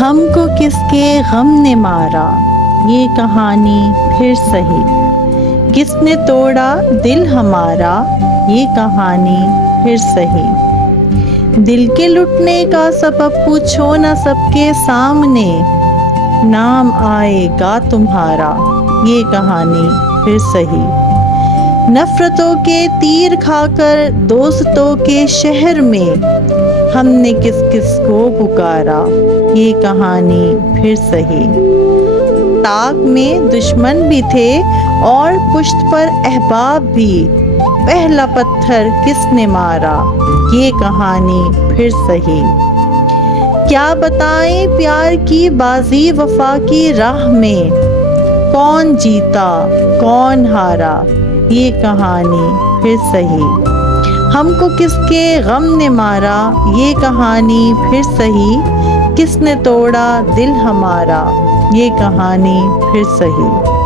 हमको किसके गम ने मारा, ये कहानी फिर सही। किसने तोड़ा दिल हमारा, ये कहानी फिर सही। दिल के लुटने का सबब पूछो न सबके सामने, नाम आएगा तुम्हारा, ये कहानी फिर सही। नफरतों के तीर खाकर दोस्तों के शहर में हमने किस किस को पुकारा, ये कहानी फिर सही। ताक में दुश्मन भी थे और पुश्त पर अहबाब भी, पहला पत्थर किसने मारा, ये कहानी फिर सही। क्या बताएं प्यार की बाजी वफा की राह में, कौन जीता कौन हारा, ये कहानी फिर सही। हमको किसके गम ने मारा, ये कहानी फिर सही। किसने तोड़ा दिल हमारा, ये कहानी फिर सही।